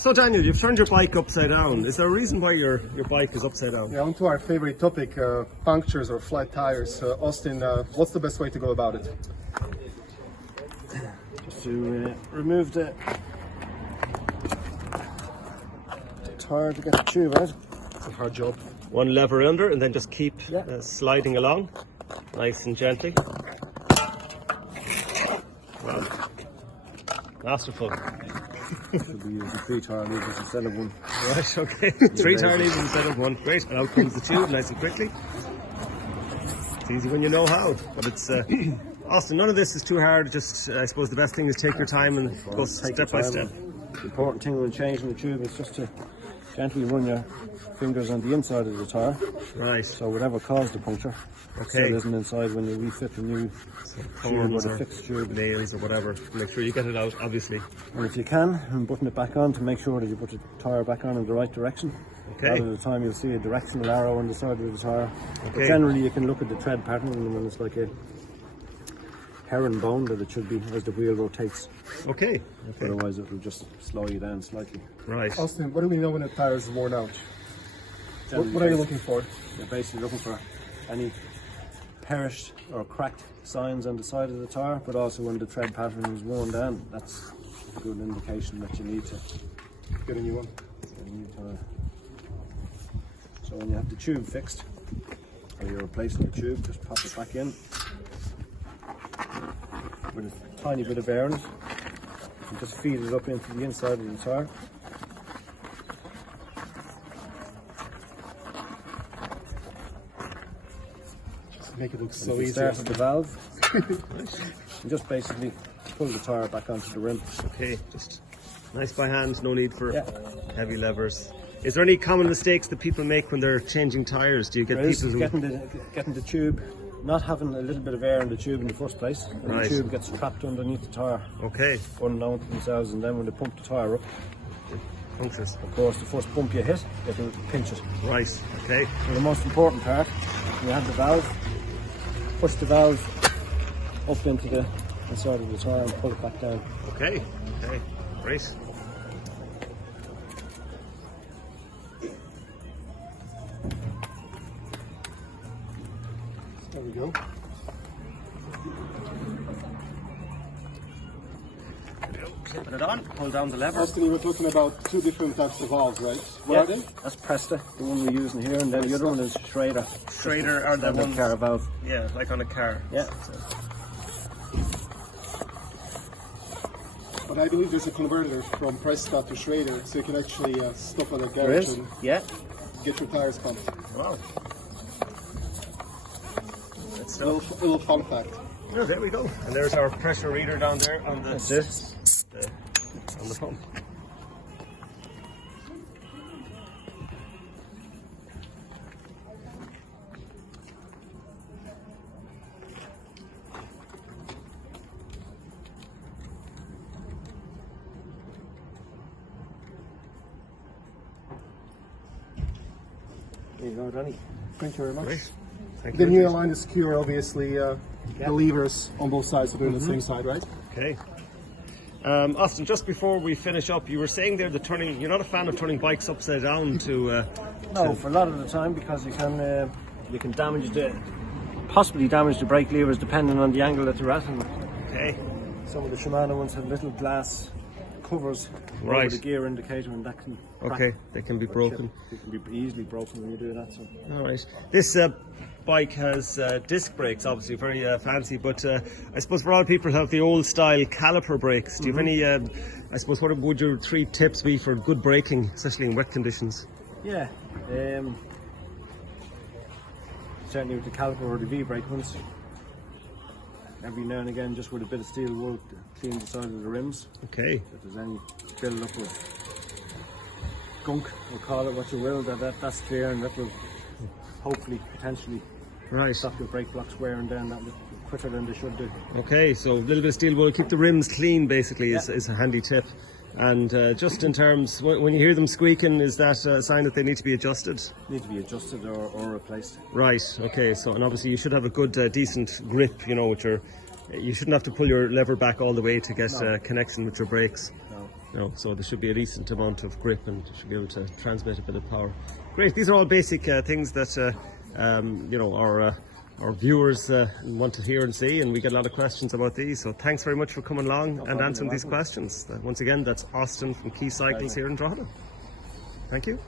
So Daniel, you've turned your bike upside down. Is there a reason why your bike is upside down? Yeah, on to our favorite topic, punctures or flat tires. Austin, what's the best way to go about it? Just to remove the tire to get the tube out. It's a hard job. One lever under and then just keep sliding along, nice and gently. Wow. Masterful. Should be using 3 tire levers instead of 1. Right, okay. 3 tire levers instead of 1. Great. And out comes the tube nice and quickly. It's easy when you know how. But it's, Austin, none of this is too hard. Just, I suppose the best thing is take your time and go step by step. The important thing when changing the tube is just to gently run your fingers on the inside of the tire. Right. So whatever caused the puncture, so it isn't inside when you refit the new tube or the fixed tube. Nails or whatever. Make sure you get it out, obviously. And if you can, button it back on to make sure that you put the tire back on in the right direction. Okay. A lot of the time you'll see a directional arrow on the side of the tire. Okay. But generally you can look at the tread pattern and it's like a herringbone that it should be as the wheel rotates. Okay. Otherwise it will just slow you down slightly. Right. Austin, what do we know when a tire is worn out? What are you looking for? You're basically looking for any perished or cracked signs on the side of the tire, but also when the tread pattern is worn down, that's a good indication that you need to Get a new one. get a new tire. So when you have the tube fixed, or you're replacing the tube, just pop it back in with a tiny bit of air in it, and just feed it up into the inside of the tire. Make it look And so if you easy. start at the valve, and just basically pull the tire back onto the rim. Okay, just nice by hand, no need for heavy levers. Is there any common mistakes that people make when they're changing tires? Do you get There is people who... getting the tube, not having a little bit of air in the tube in the first place, and Right. the tube gets trapped underneath the tire, Okay, unknown to themselves, and then when they pump the tire up, punctures. of course the first pump you hit, it'll pinch it. Right, okay. So the most important part, you have the valve, push the valve up into the inside of the tire and pull it back down. Okay, okay, great. There we go. Clipping it on, pull down the lever. Austin, you were talking about 2 different types of valves, right? What are they? That's Presta, the one we're using here, and then the other one is Schrader. Schrader are the Standard ones... car valve. Yeah, like on a car. Yeah. But I believe there's a converter from Presta to Schrader, so you can actually stop at a There garage is? and Yeah. get your tires pumped. Wow. That's Little fun fact. Oh, there we go. And there's our pressure reader down there on the, That's it. on the pump. There you go, Danny. Thank you very much. Great. Thank The you. new line is secure, obviously. The levers on both sides are doing the same side, right? Okay. Austin, just before we finish up, you were saying there that you're not a fan of turning bikes upside down to... No, for a lot of the time, because you can possibly damage the brake levers depending on the angle that they're at. And Okay. some of the Shimano ones have little glass covers Right. over the gear indicator, and that can crack. Okay, they can be broken. It can be easily broken when you do that. So. All right. This bike has disc brakes, obviously very fancy, but I suppose for a lot of people have the old style caliper brakes. Do you have any, I suppose, what would your 3 tips be for good braking, especially in wet conditions? Yeah, certainly with the caliper or the V-brake ones, every now and again just with a bit of steel wool to clean the side of the rims. Okay. If there's any build up of gunk, or call it what you will, that's clear, and that will hopefully potentially Right. stop your brake blocks wearing down that little quicker than they should do. Okay, so a little bit of steel wool, keep the rims clean basically is a handy tip. And just in terms, when you hear them squeaking, is that a sign that they need to be adjusted? Need to be adjusted or replaced. Right, okay, so and obviously you should have a good decent grip, you know, with your, you shouldn't have to pull your lever back all the way to get connection with your brakes. No. No, so there should be a decent amount of grip and should be able to transmit a bit of power. Great. These are all basic things that you know, our viewers want to hear and see, and we get a lot of questions about these. So thanks very much for coming along and answering these questions. Once again, that's Austin from Key Cycles here in Drogheda. Thank you.